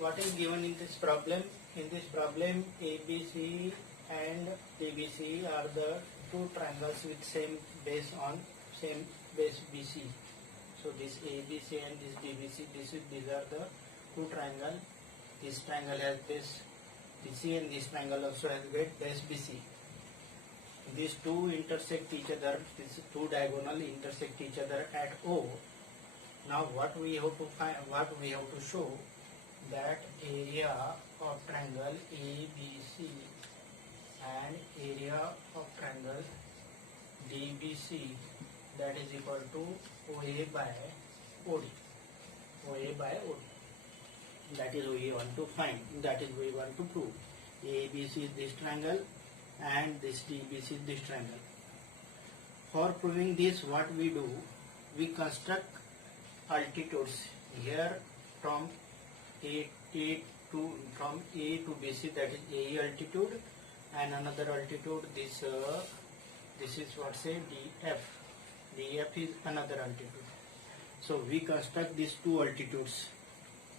what is given in this problem? In this problem, ABC and DBC are the two triangles with same base on same base BC. So this ABC and this DBC, these are the two triangles. This triangle has base BC and this triangle also has base BC. These two intersect each other. These two diagonal intersect each other at O. Now what we have to find, what we have to show, that area of triangle ABC and area of triangle DBC, that is equal to OA by OD. OA by OD. That is we want to find. That is we want to prove. ABC is this triangle and this DBC is this triangle. For proving this, what we do, we construct altitudes here from A to BC, that is AE altitude, and another altitude, this is what say DF. DF is another altitude. So we construct these two altitudes.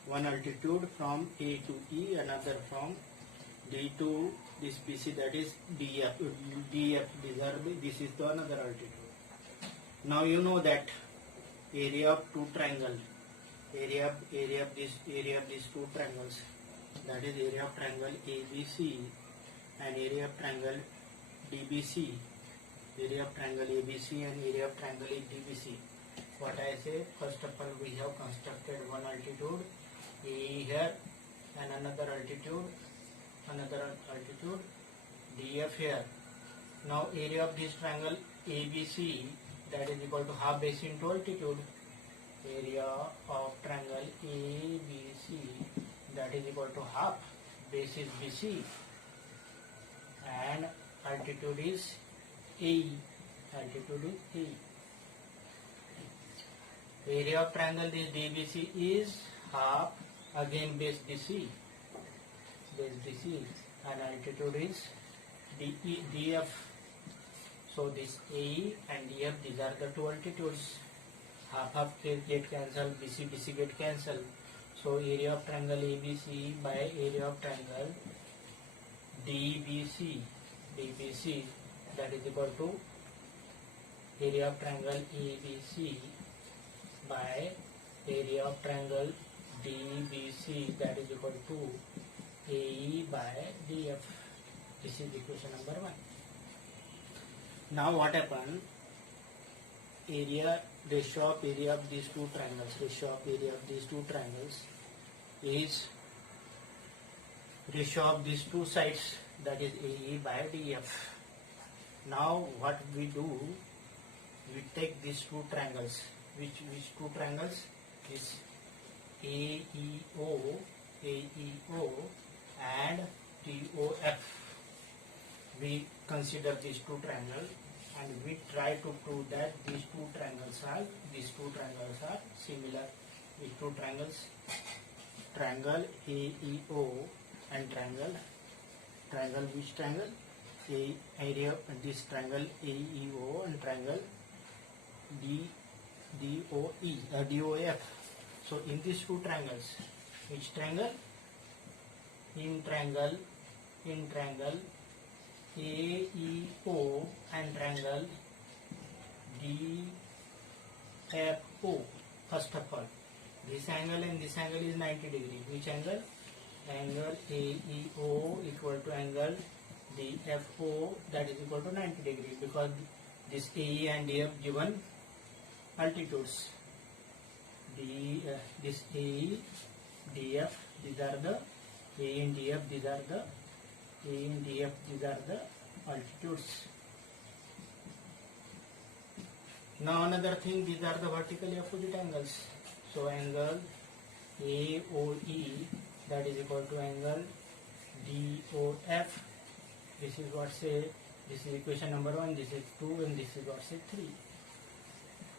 One altitude from A to E, another from D to this BC, that is DF. This is the another altitude. Now you know that area of two triangle, area of these two triangles, that is area of triangle ABC and area of triangle DBC, area of triangle ABC and area of triangle DBC. What I say, first of all we have constructed one altitude A here and another altitude DF here. Now area of this triangle ABC, that is equal to half base into altitude. Area of triangle ABC, that is equal to half base is BC and altitude is AE. Altitude is AE. Area of triangle this DBC is half again base BC. Base BC and altitude is DF. So this AE and DF, these are the two altitudes. Half get cancelled, BC get cancelled. So area of triangle ABC by area of triangle DBC, that is equal to area of triangle ABC by area of triangle DBC, that is equal to AE by DF. This is equation number 1. Now what happened? Ratio of area of these two triangles is ratio of these two sides, that is AE by DF. Now what we do, we take these two triangles. Which two triangles? Is AEO and TOF. We consider these two triangles and we try to prove that these two triangles are similar. These two triangles, triangle AEO and triangle which triangle? Area this triangle AEO and triangle DOF. So in these two triangles, which triangle? In triangle AEO and triangle DFO. First of all, this angle and this angle is 90 degree. Which angle? Angle AEO equal to angle DFO, that is equal to 90 degree, because this AE and DF given altitudes. This AE, DF, these are the AE and DF, these are the AE and DF, these are the altitudes. Now another thing, these are the vertically opposite angles. So angle AOE, that is equal to angle DOF. This is what say, this is equation number 1, this is 2, and this is what say 3.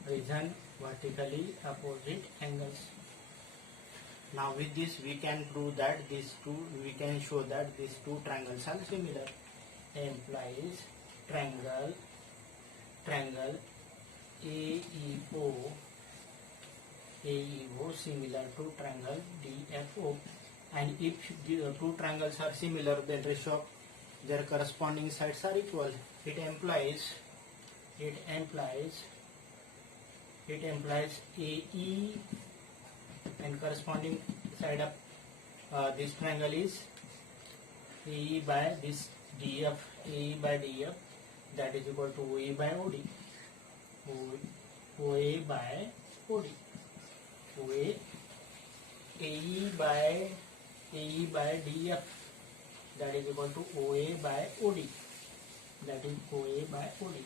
Reason, vertically opposite angles. Now with this we can prove that we can show that these two triangles are similar. Implies triangle AEO similar to triangle DFO. And if the two triangles are similar, then ratio of their corresponding sides are equal. It implies AE and corresponding side of this triangle is AE by this DF, AE by DF, that is equal to OA by OD. OA by OD. OA AE by DF, that is equal to OA by OD. That is OA by OD.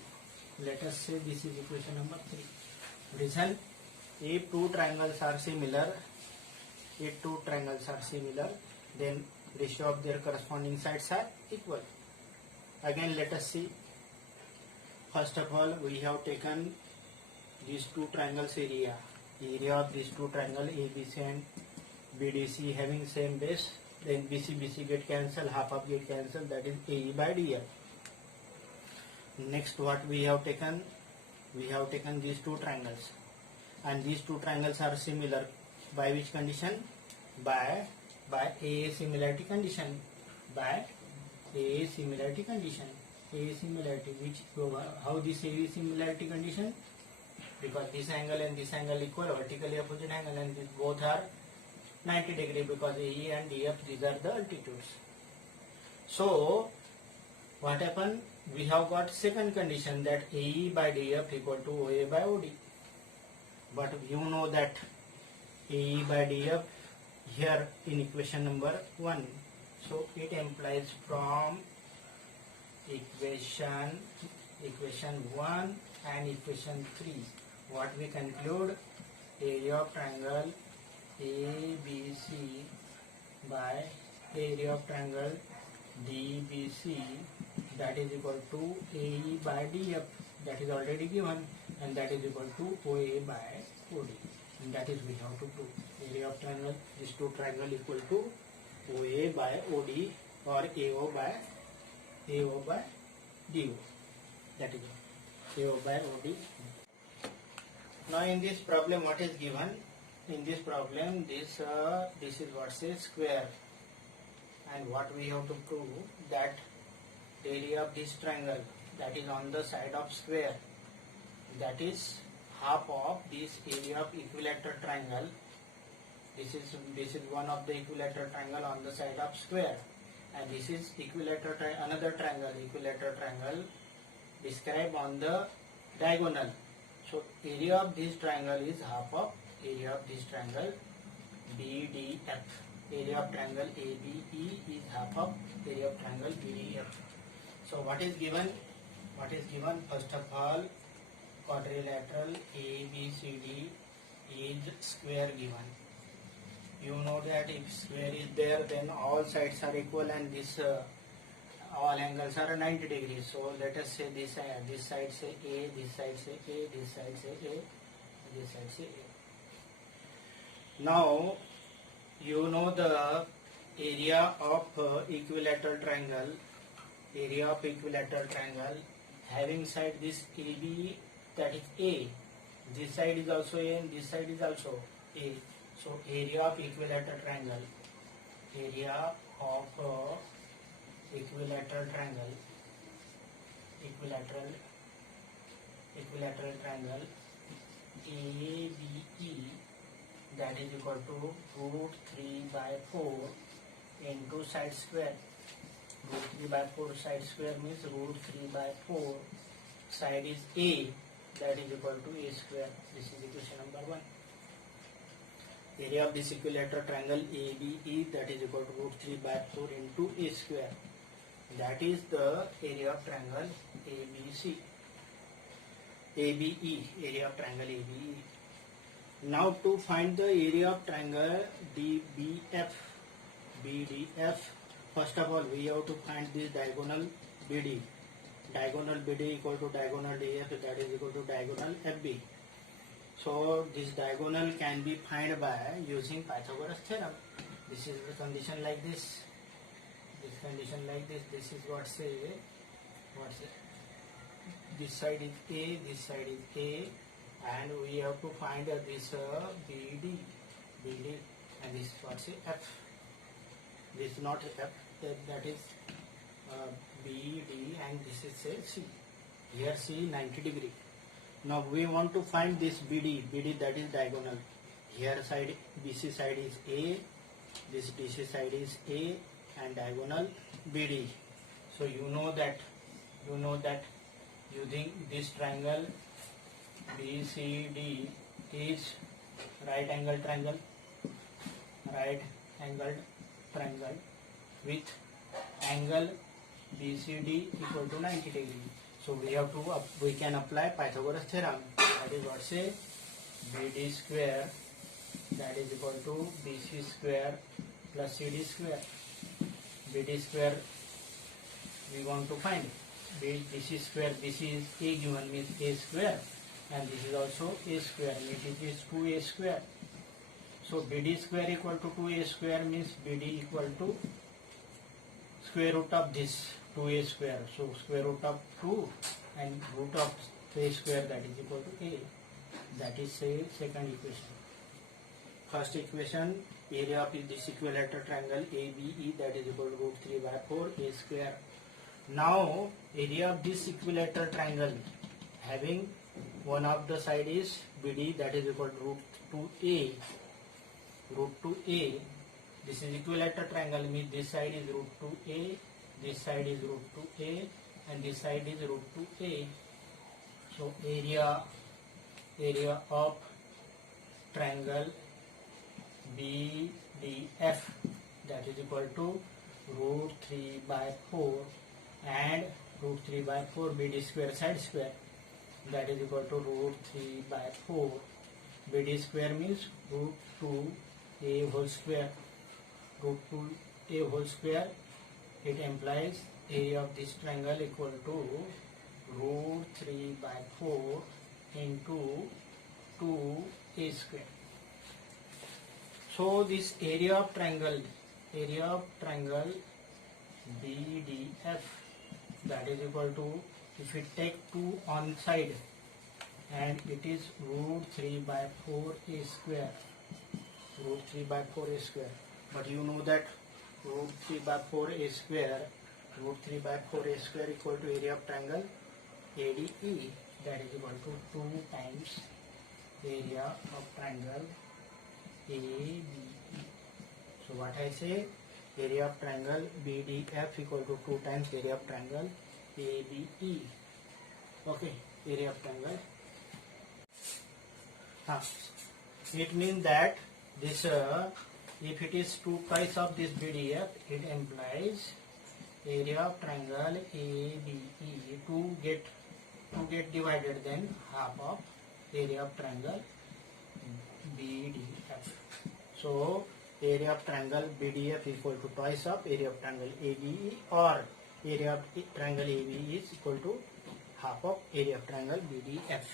Let us say this is equation number 3. Reason: if two triangles are similar, then ratio of their corresponding sides are equal. Again, let us see. First of all, we have taken these two triangles area of these two triangles ABC and BDC having same base. Then BC get cancelled, half of get cancelled, that is AE by DF. Next, what we have taken? We have taken these two triangles, and these two triangles are similar by which condition? By AA similarity condition. By AA similarity condition. AA similarity, which how this AA similarity condition? Because this angle and this angle equal, vertically opposite angle, and these both are 90 degree, because AE and DF, these are the altitudes. So what happened? We have got second condition, that AE by DF equal to OA by OD. But you know that AE by DF here in equation number 1. So it implies from equation 1 and equation 3, what we conclude? Area of triangle ABC by area of triangle DBC, that is equal to AE by DF, that is already given, and that is equal to OA by OD. And that is we have to prove. Area of triangle, these two triangle equal to OA by OD or AO by DO. That is AO by OD. Now in this problem, what is given? In this problem, this is what says square, and what we have to prove, that area of this triangle, that is on the side of square, that is half of this area of equilateral triangle. This is one of the equilateral triangle on the side of square, and this is another triangle, equilateral triangle described on the diagonal. So area of this triangle is half of area of this triangle BDF. Area of triangle ABE is half of area of triangle BDF. So what is given? First of all, quadrilateral ABCD is square given. You know that if square is there, then all sides are equal, and this all angles are 90 degrees. So let us say this side say A, this side say A, this side say A, this side say A. Now you know the area of equilateral triangle. Area of equilateral triangle having side this AB, that is A. This side is also A and this side is also A. So area of equilateral triangle. Area of equilateral triangle. Equilateral triangle ABE, that is equal to root 3 by 4 into side square. Root 3 by 4 side square means root 3 by 4 side is A, that is equal to A square. This is equation number 1. Area of this equilateral triangle ABE, that is equal to root 3 by 4 into A square. That is the area of triangle ABC. ABE, area of triangle ABE. Now to find the area of triangle DBF, first of all we have to find this diagonal BD. Diagonal BD equal to diagonal DF, that is equal to diagonal FB. So this diagonal can be found by using Pythagoras theorem. This is the condition like this. This condition like this. This is what say. This side is A, this side is A, and we have to find this BD, and this what say F. This is not F, that is B, D, and this is say C. Here C 90 degree. Now we want to find this BD. BD, that is diagonal. Here side BC side is A, this DC side is A, and diagonal BD. So you know that using this triangle BCD is right angled triangle with angle BCD equal to 90 degree. So we can apply Pythagoras theorem. That is what say BD square, that is equal to BC square plus CD square. BD square we want to find. BC square, this is A given, means A square, and this is also A square, means it is 2A square. So BD square equal to 2A square means BD equal to square root of this 2A square. So square root of 2 and root of A square, that is equal to A. That is say second equation. First equation, area of this equilateral triangle ABE, that is equal to root 3 by 4 A square. Now area of this equilateral triangle having one of the side is BD, that is equal to root 2A. This is equilateral triangle, means this side is root 2A, this side is root 2A, and this side is root 2A. So area of triangle BDF, that is equal to root 3 by 4 and root 3 by 4 BD square side square, that is equal to root 3 by 4. BD square means root 2A whole square. Root 2A whole square, it implies area of this triangle equal to root 3 by 4 into 2A square. So this area of triangle BDF, that is equal to, if we take 2 on side, and it is root 3 by 4A square, root 3 by 4A square. But you know that root 3 by 4A square equal to area of triangle ADE, that is equal to 2 times area of triangle ABE. So what I say, area of triangle BDF equal to 2 times area of triangle ABE. Okay, area of triangle. It means that this if it is 2 twice of this BDF, it implies area of triangle ABE to get divided, then half of area of triangle BDF. So area of triangle BDF equal to twice of area of triangle ABE, or area of triangle ABE is equal to half of area of triangle BDF.